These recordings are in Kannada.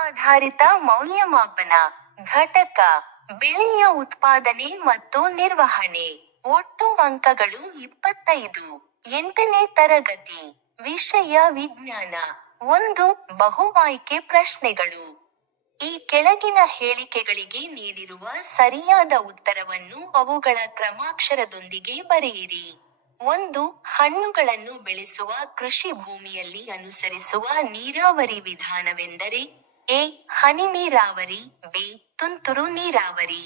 ಆಧಾರಿತ ಮೌಲ್ಯಮಾಪನ ಘಟಕ ಬೆಳೆಯ ಉತ್ಪಾದನೆ ಮತ್ತು ನಿರ್ವಹಣೆ. ಒಟ್ಟು ಅಂಕಗಳು 25. 8ನೇ ತರಗತಿ. ವಿಷಯ ವಿಜ್ಞಾನ. 1. ಬಹು ಆಯ್ಕೆ ಪ್ರಶ್ನೆಗಳು. ಈ ಕೆಳಗಿನ ಹೇಳಿಕೆಗಳಿಗೆ ನೀಡಿರುವ ಸರಿಯಾದ ಉತ್ತರವನ್ನು ಅವುಗಳ ಕ್ರಮಾಕ್ಷರದೊಂದಿಗೆ ಬರೆಯಿರಿ. 1. ಹಣ್ಣುಗಳನ್ನು ಬೆಳೆಸುವ ಕೃಷಿ ಭೂಮಿಯಲ್ಲಿ ಅನುಸರಿಸುವ ನೀರಾವರಿ ವಿಧಾನವೆಂದರೆ ಎ. ಹನಿ ನೀರಾವರಿ, ಬಿ. ತುಂತುರು ನೀರಾವರಿ,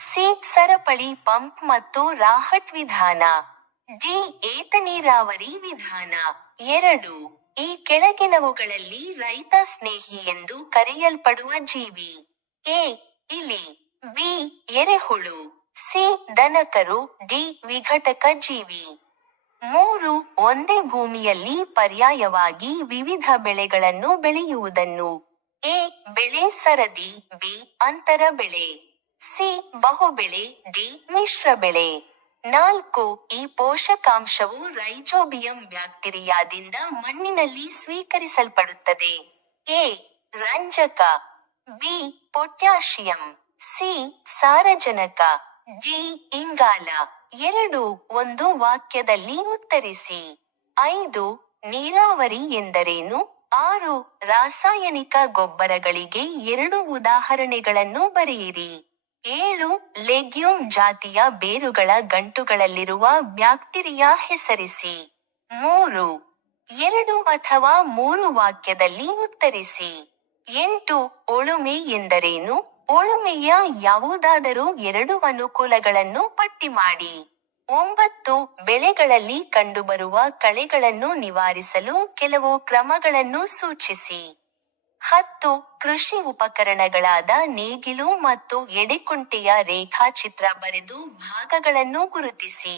ಸಿ. ಸರಪಳಿ ಪಂಪ್ ಮತ್ತು ರಾಹಟ್ ವಿಧಾನ, ಡಿ. ಏತ ನೀರಾವರಿ ವಿಧಾನ. 2. ಈ ಕೆಳಗಿನವುಗಳಲ್ಲಿ ರೈತ ಸ್ನೇಹಿ ಎಂದು ಕರೆಯಲ್ಪಡುವ ಜೀವಿ ಎ. ಇಲಿ, ಬಿ. ಎರೆಹುಳು, ಸಿ. ದನಕರು, ಡಿ. ವಿಘಟಕ ಜೀವಿ. 3. ಒಂದೇ ಭೂಮಿಯಲ್ಲಿ ಪರ್ಯಾಯವಾಗಿ ವಿವಿಧ ಬೆಳೆಗಳನ್ನು ಬೆಳೆಯುವುದನ್ನು ಎ. ಬೆಳೆ ಸರದಿ, ಬಿ. ಅಂತರ ಬೆಳೆ, ಸಿ. ಬಹುಬೆಳೆ, ಡಿ. ಮಿಶ್ರ ಬೆಳೆ. 4. ಈ ಪೋಷಕಾಂಶವು ರೈಜೋಬಿಯಂ ಬ್ಯಾಕ್ಟೀರಿಯಾದಿಂದ ಮಣ್ಣಿನಲ್ಲಿ ಸ್ವೀಕರಿಸಲ್ಪಡುತ್ತದೆ. ಎ. ರಂಜಕ, ಬಿ. Potassium, C. ಸಾರಜನಕ, ಡಿ. ಇಂಗಾಲ. 2. ಒಂದು ವಾಕ್ಯದಲ್ಲಿ ಉತ್ತರಿಸಿ. 5. ನೀರಾವರಿ ಎಂದರೇನು? 6. ರಾಸಾಯನಿಕ ಗೊಬ್ಬರಗಳಿಗೆ 2 ಉದಾಹರಣೆಗಳನ್ನು ಬರೆಯಿರಿ. 7. ಲೆಗ್ಯೂಮ್ ಜಾತಿಯ ಬೇರುಗಳ ಗಂಟುಗಳಲ್ಲಿರುವ ಬ್ಯಾಕ್ಟೀರಿಯಾ ಹೆಸರಿಸಿ. 3. 2 ಅಥವಾ 3 ವಾಕ್ಯದಲ್ಲಿ ಉತ್ತರಿಸಿ. 8. ಉಳುಮೆ ಎಂದರೇನು? ಉಳುಮೆಯ ಯಾವುದಾದರೂ 2 ಅನುಕೂಲಗಳನ್ನು ಪಟ್ಟಿ ಮಾಡಿ. 9. ಬೆಳೆಗಳಲ್ಲಿ ಕಂಡುಬರುವ ಕಳೆಗಳನ್ನು ನಿವಾರಿಸಲು ಕೆಲವು ಕ್ರಮಗಳನ್ನು ಸೂಚಿಸಿ. 10. ಕೃಷಿ ಉಪಕರಣಗಳಾದ ನೇಗಿಲು ಮತ್ತು ಎಡೆಕುಂಟೆಯ ರೇಖಾಚಿತ್ರ ಬರೆದು ಭಾಗಗಳನ್ನು ಗುರುತಿಸಿ.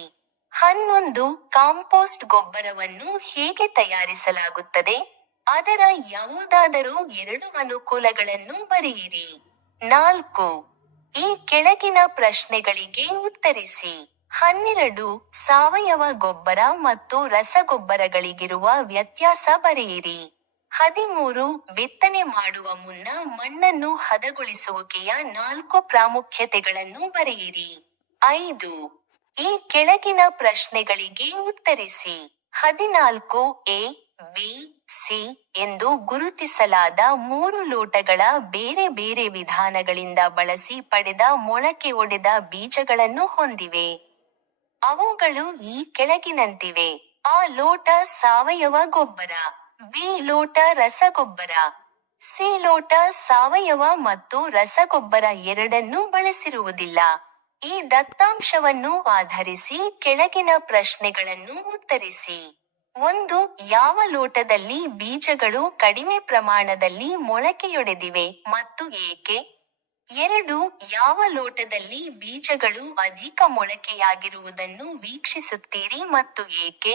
11. ಕಾಂಪೋಸ್ಟ್ ಗೊಬ್ಬರವನ್ನು ಹೇಗೆ ತಯಾರಿಸಲಾಗುತ್ತದೆ? ಅದರ ಯಾವುದಾದರೂ 2 ಅನುಕೂಲಗಳನ್ನು ಬರೆಯಿರಿ. 4. ಈ ಕೆಳಗಿನ ಪ್ರಶ್ನೆಗಳಿಗೆ ಉತ್ತರಿಸಿ. 12. ಸಾವಯವ ಗೊಬ್ಬರ ಮತ್ತು ರಸಗೊಬ್ಬರಗಳಿಗಿರುವ ವ್ಯತ್ಯಾಸ ಬರೆಯಿರಿ. 13. ಬಿತ್ತನೆ ಮಾಡುವ ಮುನ್ನ ಮಣ್ಣನ್ನು ಹದಗೊಳಿಸುವಿಕೆಯ 4 ಪ್ರಾಮುಖ್ಯತೆಗಳನ್ನು ಬರೆಯಿರಿ. 5. ಈ ಕೆಳಗಿನ ಪ್ರಶ್ನೆಗಳಿಗೆ ಉತ್ತರಿಸಿ. 14. ಎ, ಬಿ, ಸಿ ಎಂದು ಗುರುತಿಸಲಾದ 3 ಲೋಟಗಳ ಬೇರೆ ಬೇರೆ ವಿಧಾನಗಳಿಂದ ಬಳಸಿ ಪಡೆದ ಮೊಳಕೆ ಒಡೆದ ಬೀಜಗಳನ್ನು ಹೊಂದಿವೆ. ಅವುಗಳು ಈ ಕೆಳಗಿನಂತಿವೆ. ಆ ಲೋಟ ಸಾವಯವ ಗೊಬ್ಬರ, ಬಿ ಲೋಟ ರಸಗೊಬ್ಬರ, ಸಿ ಲೋಟ ಸಾವಯವ ಮತ್ತು ರಸಗೊಬ್ಬರ ಎರಡನ್ನೂ ಬಳಸಿರುವುದಿಲ್ಲ. ಈ ದತ್ತಾಂಶವನ್ನು ಆಧರಿಸಿ ಕೆಳಗಿನ ಪ್ರಶ್ನೆಗಳನ್ನು ಉತ್ತರಿಸಿ. 1. ಯಾವ ಲೋಟದಲ್ಲಿ ಬೀಜಗಳು ಕಡಿಮೆ ಪ್ರಮಾಣದಲ್ಲಿ ಮೊಳಕೆಯೊಡೆದಿವೆ ಮತ್ತು ಏಕೆ? 2. ಯಾವ ಲೋಟದಲ್ಲಿ ಬೀಜಗಳು ಅಧಿಕ ಮೊಳಕೆಯಾಗಿರುವುದನ್ನು ವೀಕ್ಷಿಸುತ್ತೀರಿ ಮತ್ತು ಏಕೆ?